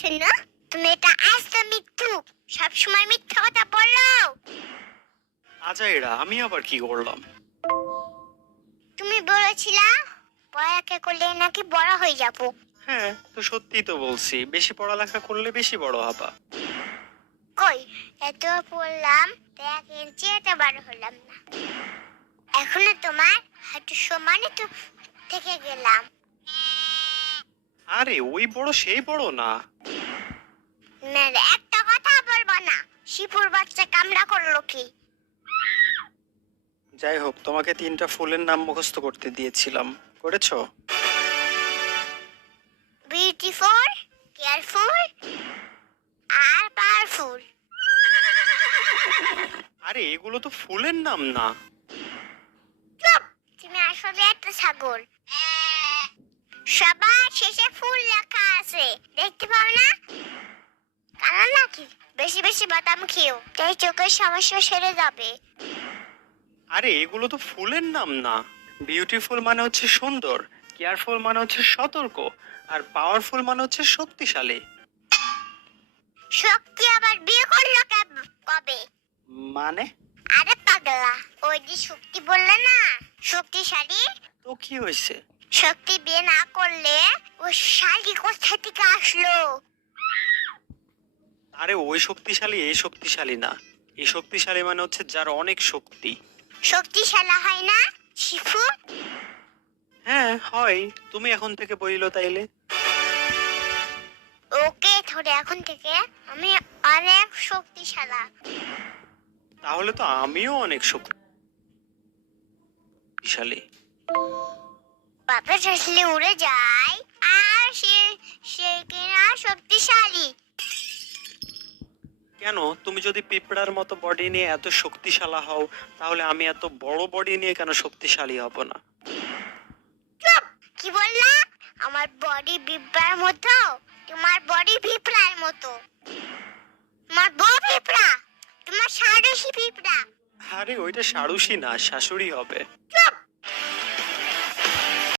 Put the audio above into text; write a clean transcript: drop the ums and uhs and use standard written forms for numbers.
শোনো, তুমি এটা আস্ত মৃত্যু, সবসময় মিথ্যা কথা বলো। আজাইরা, আমি আবার কি করলাম? তুমি বলেছিলা পড়ালেখা করলে নাকি বড় হয়ে যাবো। হ্যাঁ, তো সত্যিই তো বলছি, বেশি পড়ালেখা করলে বেশি বড় হবা। কই, এত পড়লাম, 1 ইঞ্চি এত বড় হলাম না। এখনো তোমার হাঁটু সমানে তো থেকে গেলাম। আরে ওই বড় সেই বড় না। মেরে একটা কথা বলবো না, শিপুর বাচ্চা কামড়া করলো কি? যাই হোক, তোমাকে 3টা ফুলের নাম মুখস্থ করতে দিয়েছিলাম, করেছো? বিউটিফুল, কেয়ারফুল আর পাওয়ারফুল। আরে এগুলো তো ফুলের নাম না। চুপ, তুমি আসলে একটা ছাগল। সবার শেষে ফুল লেখা আছে, দেখতে পাও না? কারণ নাকি বেশি বেশি বাদাম খেও, তাই চোখের সমস্যা সেরে যাবে। আরে এগুলো তো ফুলের নাম না। বিউটিফুল মানে হচ্ছে সুন্দর, কেয়ারফুল মানে হচ্ছে সতর্ক, আর পাওয়ারফুল মানে হচ্ছে শক্তিশালী। শক্তি আবার বিয়ে করলো কবে? মানে? আরে পাগলা, ওই যে শক্তি বললে না, শক্তিশালী। তো কি হয়েছে? শক্তি বিয়ে না করলে ও শালী কোথা থেকে আসলো? আরে ওই শক্তিশালী এই শক্তিশালী না। এই শক্তিশালী মানে হচ্ছে যার অনেক শক্তি। শক্তিশালী হয় না শিফু? হ্যাঁ হয়, তুমি এখন থেকে বইলো তাইলে। ওকে, ধরে এখন থেকে আমি অনেক শক্তিশালী। তাহলে তো আমিও অনেক শক্তিশালী। বাতাস আসলে উড়ে যায়, আর সে কিনা শক্তিশালী। কেন, তুমি যদি পিঁপড়ার মতো বডি নিয়ে এত শক্তিশালী হও, তাহলে আমি এত বড় বডি নিয়ে কেন শক্তিশালী হব না? চুপ, কি বললা? আমার বডি পিঁপড়ার মতো, তোমার বডি পিঁপড়ার মতো। তোমার বউ পিঁপড়া, তোমার সারসী পিঁপড়া। আরে ওইটা সারুষি না, শাশুড়ি হবে। চুপ,